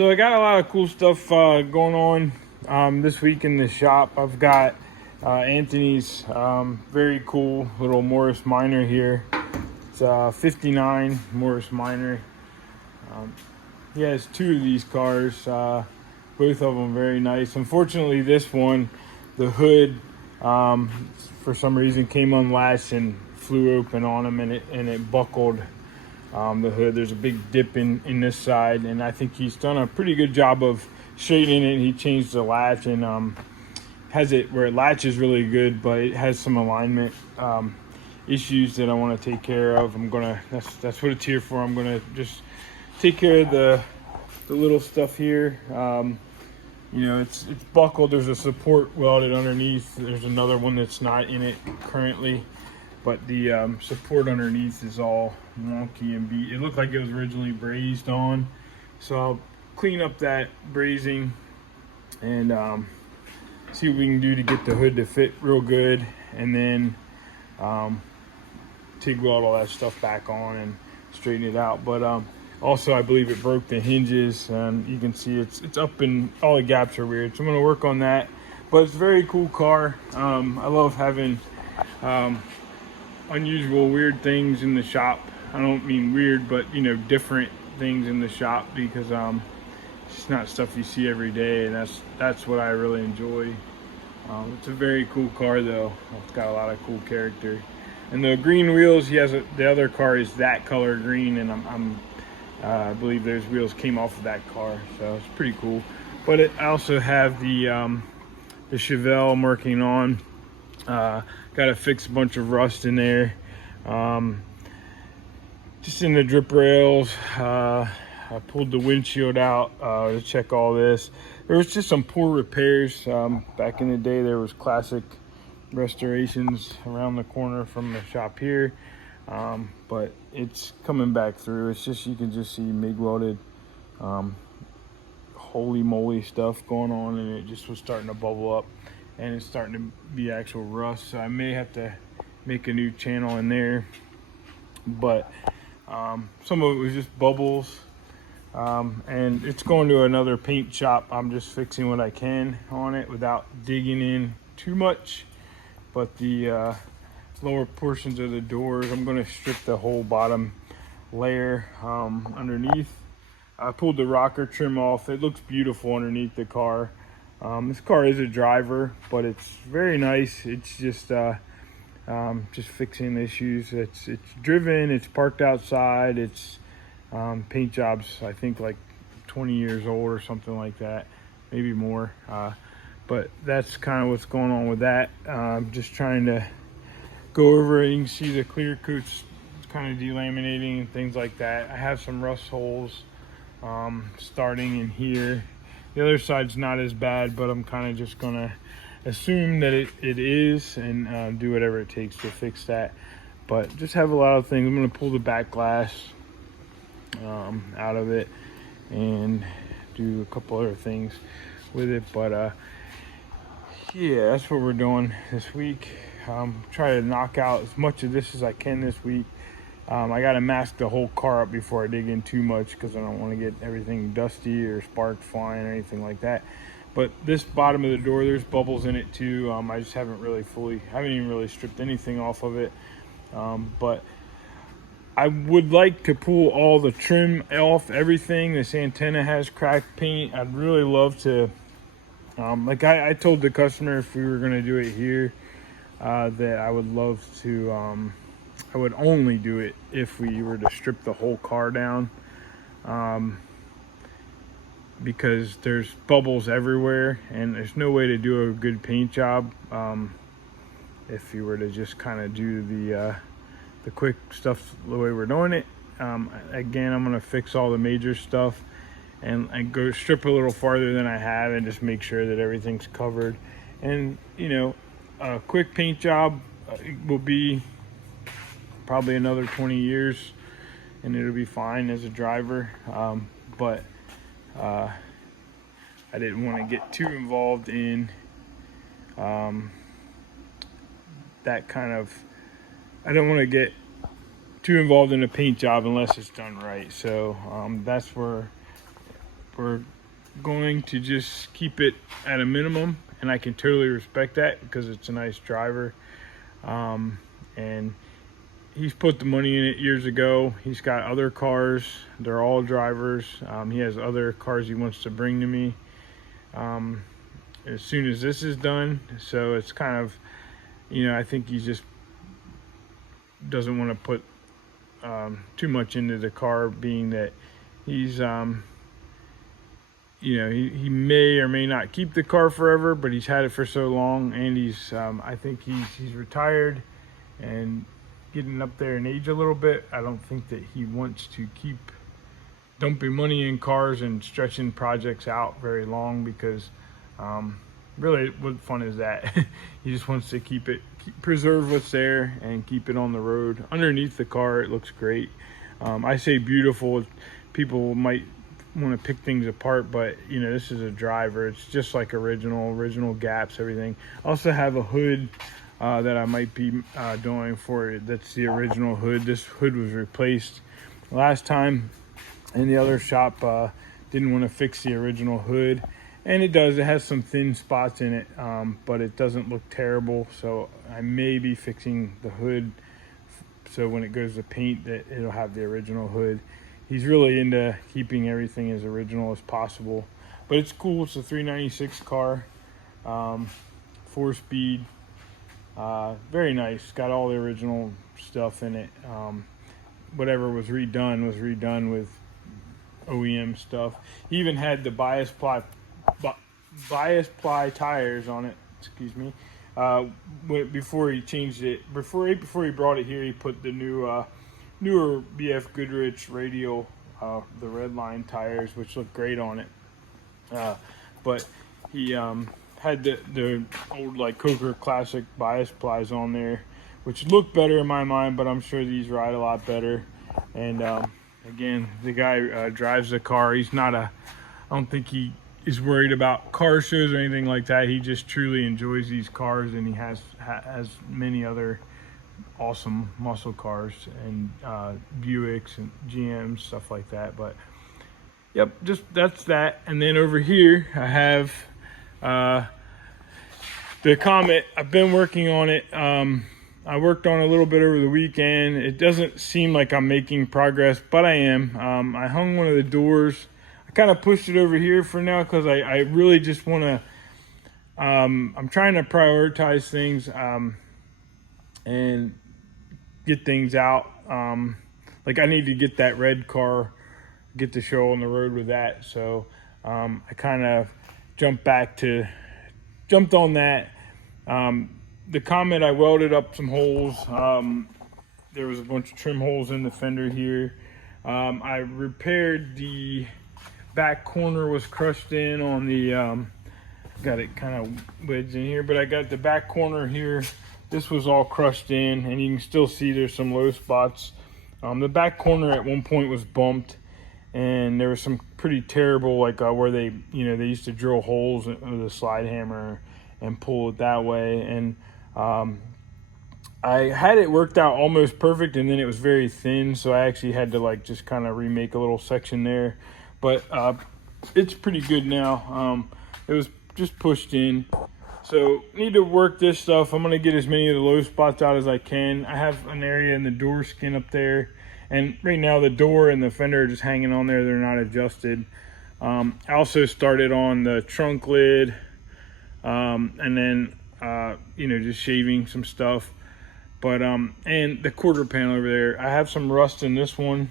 So I got a lot of cool stuff going on this week in the shop. I've got Anthony's very cool little Morris Minor here. It's a 59 Morris Minor. He has two of these cars, both of them very nice. Unfortunately, this one, the hood, for some reason came unlatched and flew open on him, and it buckled the hood. There's a big dip in this side, and I think he's done a pretty good job of straightening it. He changed the latch and has it where it latches really good, but it has some alignment issues that I want to take care of. That's what it's here for. I'm gonna just take care of the little stuff here. It's buckled. There's a support welded underneath. There's another one that's not in it currently, but the support underneath is all wonky and beat. It looked like it was originally brazed on, so I'll clean up that brazing and see what we can do to get the hood to fit real good, and then TIG weld all that stuff back on and straighten it out. But also, I believe it broke the hinges, and you can see it's up and all the gaps are weird. So I'm gonna work on that. But it's a very cool car. I love having unusual, weird things in the shop. I don't mean weird, but different things in the shop, because it's just not stuff you see every day, and that's what I really enjoy. It's a very cool car though. It's got a lot of cool character. And the green wheels, the other car is that color green, and I believe those wheels came off of that car, so it's pretty cool. But I also have the Chevelle I'm working on. Got to fix a bunch of rust in there, just in the drip rails. I pulled the windshield out to check all this. There was just some poor repairs. Back in the day, there was classic restorations around the corner from the shop here, but it's coming back through. It's just, you can just see MIG welded holy moly stuff going on, and it just was starting to bubble up, and it's starting to be actual rust. So I may have to make a new channel in there, but some of it was just bubbles, and it's going to another paint shop. I'm just fixing what I can on it without digging in too much. But the lower portions of the doors, I'm going to strip the whole bottom layer underneath. I pulled the rocker trim off. It looks beautiful underneath the car. This car is a driver, but it's very nice. It's just fixing issues. It's driven, it's parked outside, it's paint jobs, I think like 20 years old or something like that, maybe more. But that's kind of what's going on with that. I'm just trying to go over it. You can see the clear coats kind of delaminating and things like that. I have some rust holes starting in here. The other side's not as bad, but I'm kind of just gonna assume that it is, and do whatever it takes to fix that. But just have a lot of things. I'm gonna pull the back glass out of it and do a couple other things with it. But yeah, that's what we're doing this week. Try to knock out as much of this as I can this week. I got to mask the whole car up before I dig in too much, because I don't want to get everything dusty or sparks flying or anything like that. But this bottom of the door, there's bubbles in it too. I just haven't even really stripped anything off of it. But I would like to pull all the trim off everything. This antenna has cracked paint. I'd really love to, like I told the customer, if we were going to do it here, that I would love to, I would only do it if we were to strip the whole car down, because there's bubbles everywhere, and there's no way to do a good paint job if you were to just kind of do the quick stuff the way we're doing it. Again, I'm going to fix all the major stuff and go strip a little farther than I have, and just make sure that everything's covered. And a quick paint job will be probably another 20 years, and it'll be fine as a driver. But I didn't want to get too involved in that kind of, I don't want to get too involved in a paint job unless it's done right. So that's where we're going to just keep it at a minimum, and I can totally respect that because it's a nice driver. And he's put the money in it years ago. He's got other cars. They're all drivers. He has other cars he wants to bring to me as soon as this is done. So it's kind of, I think he just doesn't want to put too much into the car, being that he's, he may or may not keep the car forever, but he's had it for so long, and I think he's retired and getting up there in age a little bit. I don't think that he wants to keep dumping money in cars and stretching projects out very long, because really, what fun is that? He just wants to preserve what's there and keep it on the road. Underneath the car, it looks great. I say beautiful. People might want to pick things apart, but this is a driver. It's just like original gaps, everything. I also have a hood that I might be doing for it. That's the original hood. This hood was replaced last time, and the other shop didn't want to fix the original hood, and it has some thin spots in it, but it doesn't look terrible. So I may be fixing the hood so when it goes to paint that it'll have the original hood. He's really into keeping everything as original as possible, but it's cool. It's a 396 car, 4-speed, very nice. Got all the original stuff in it. Whatever was redone with OEM stuff. He even had the bias ply tires on it. Excuse me. Before he changed it, before he brought it here, he put the newer BF Goodrich radial, the red line tires, which look great on it. But he had the old like Coker Classic bias plies on there, which look better in my mind, but I'm sure these ride a lot better. And again, the guy drives the car. I don't think he is worried about car shows or anything like that. He just truly enjoys these cars, and he has many other awesome muscle cars and Buicks and GMs, stuff like that. But yep, that's that. And then over here I have the Comet. I've been working on it. I worked on it a little bit over the weekend. It doesn't seem like I'm making progress, but I am. I hung one of the doors. I kind of pushed it over here for now because I really just want to, I'm trying to prioritize things and get things out. Like I need to get that red car, get the show on the road with that. So I kind of jumped on that. The Comet, I welded up some holes. There was a bunch of trim holes in the fender here. I repaired the back corner, was crushed in on the, got it kind of wedged in here, but I got the back corner here. This was all crushed in, and you can still see there's some low spots. The back corner at one point was bumped, and there was some pretty terrible, like where they used to drill holes with a slide hammer and pull it that way. And I had it worked out almost perfect, and then it was very thin, so I actually had to like just kind of remake a little section there. But it's pretty good now. It was just pushed in. So need to work this stuff. I'm going to get as many of the low spots out as I can. I have an area in the door skin up there. And right now the door and the fender are just hanging on there. They're not adjusted. I also started on the trunk lid. And then, just shaving some stuff. But, and the quarter panel over there. I have some rust in this one.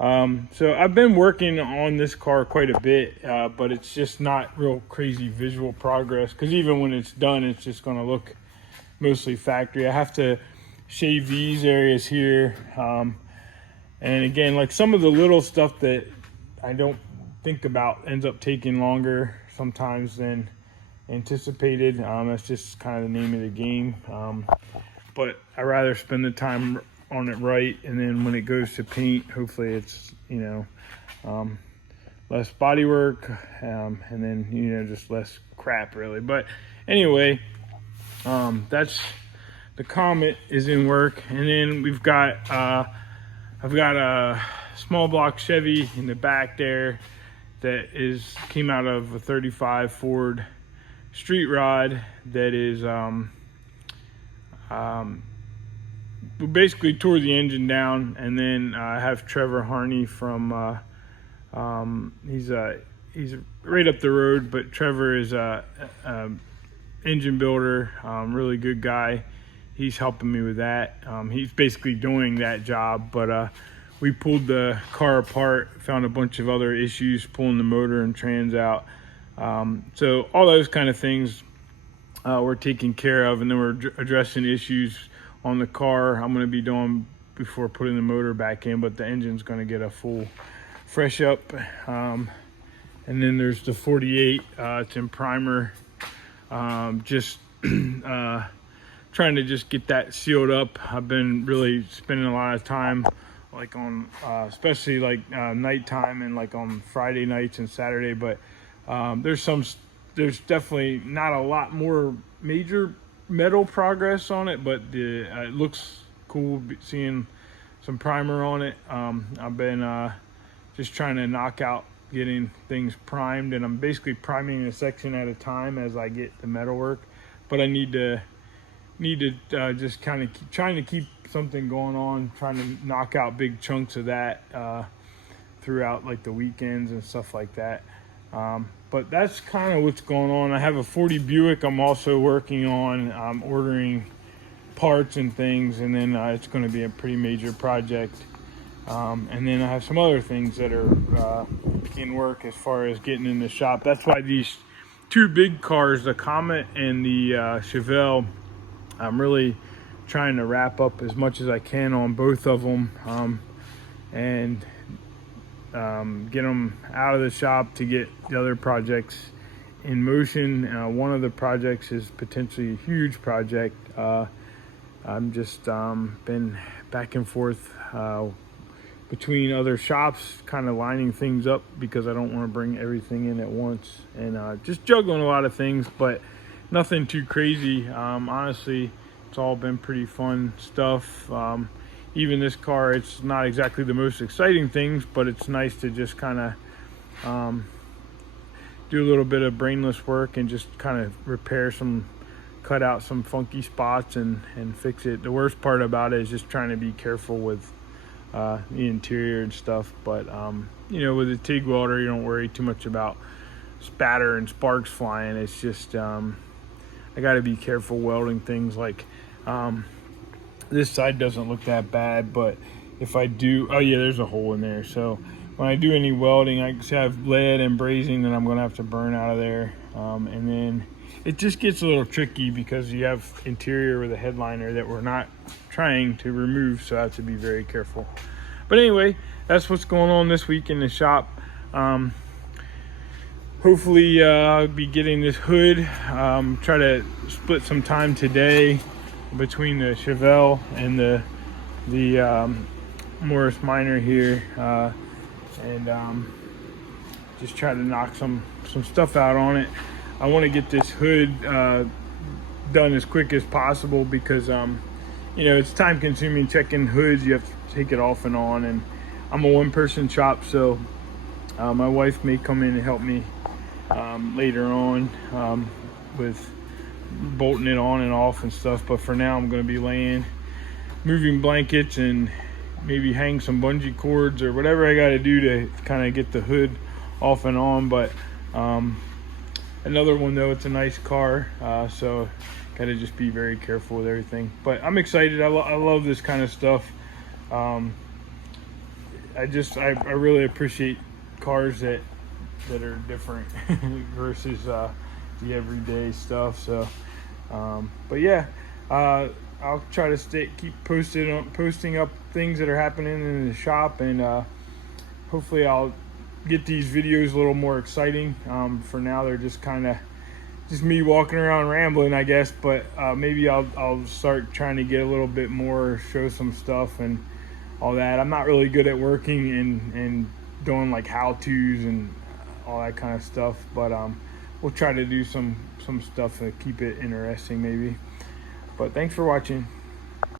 So I've been working on this car quite a bit, but it's just not real crazy visual progress, because even when it's done, it's just going to look mostly factory. I have to shave these areas here. And again, like some of the little stuff that I don't think about ends up taking longer sometimes than anticipated. That's just kind of the name of the game. But I rather spend the time on it right, and then when it goes to paint, hopefully it's less body work, and then just less crap really. But anyway, that's the Comet is in work. And then we've got I've got a small block Chevy in the back there that came out of a 35 Ford street rod that is we basically tore the engine down. And then I have Trevor Harney from he's right up the road, but Trevor is a engine builder, really good guy. He's helping me with that. He's basically doing that job, but we pulled the car apart, found a bunch of other issues pulling the motor and trans out. So all those kind of things we're taking care of, and then we're addressing issues on the car I'm going to be doing before putting the motor back in, but the engine's going to get a full fresh up. And then there's the 48, it's in primer. Just trying to just get that sealed up. I've been really spending a lot of time like on especially like nighttime and like on Friday nights and Saturday, but there's definitely not a lot more major metal progress on it, but it looks cool seeing some primer on it. I've been just trying to knock out getting things primed, and I'm basically priming a section at a time as I get the metal work, but I need to just kind of trying to keep something going on, trying to knock out big chunks of that throughout like the weekends and stuff like that. But that's kind of what's going on. I have a 40 Buick I'm also working on. I'm ordering parts and things, and then it's going to be a pretty major project. And then I have some other things that are in work as far as getting in the shop. That's why these two big cars, the Comet and the Chevelle, I'm really trying to wrap up as much as I can on both of them, and get them out of the shop to get the other projects in motion. One of the projects is potentially a huge project. I'm just been back and forth between other shops, kind of lining things up because I don't want to bring everything in at once, and just juggling a lot of things, but nothing too crazy. Honestly, it's all been pretty fun stuff. Even this car, it's not exactly the most exciting things, but it's nice to just kind of do a little bit of brainless work and just kind of cut out some funky spots and fix it. The worst part about it is just trying to be careful with the interior and stuff, but you know, with a TIG welder you don't worry too much about spatter and sparks flying. It's just I got to be careful welding things. Like this side doesn't look that bad, but if I do, oh yeah, there's a hole in there. So when I do any welding, I have lead and brazing that I'm gonna have to burn out of there, and then it just gets a little tricky because you have interior with a headliner that we're not trying to remove, so I have to be very careful. But anyway, that's what's going on this week in the shop. Hopefully I'll be getting this hood. Try to split some time today between the Chevelle and the Morris Minor here, and just try to knock some stuff out on it. I want to get this hood done as quick as possible because you know, it's time consuming checking hoods. You have to take it off and on, and I'm a one-person shop, so my wife may come in and help me later on with bolting it on and off and stuff, but for now I'm going to be moving blankets and maybe hang some bungee cords or whatever I got to do to kind of get the hood off and on. But another one though, it's a nice car, so got to just be very careful with everything. But I'm excited. I love this kind of stuff. I really appreciate cars that are different versus the everyday stuff. So but yeah, I'll try to keep posting up things that are happening in the shop, and hopefully I'll get these videos a little more exciting. For now they're just kind of just me walking around rambling, I guess, but maybe I'll start trying to get a little bit more, show some stuff and all that. I'm not really good at working and doing like how-tos and all that kind of stuff, but we'll try to do some stuff to keep it interesting maybe. But thanks for watching.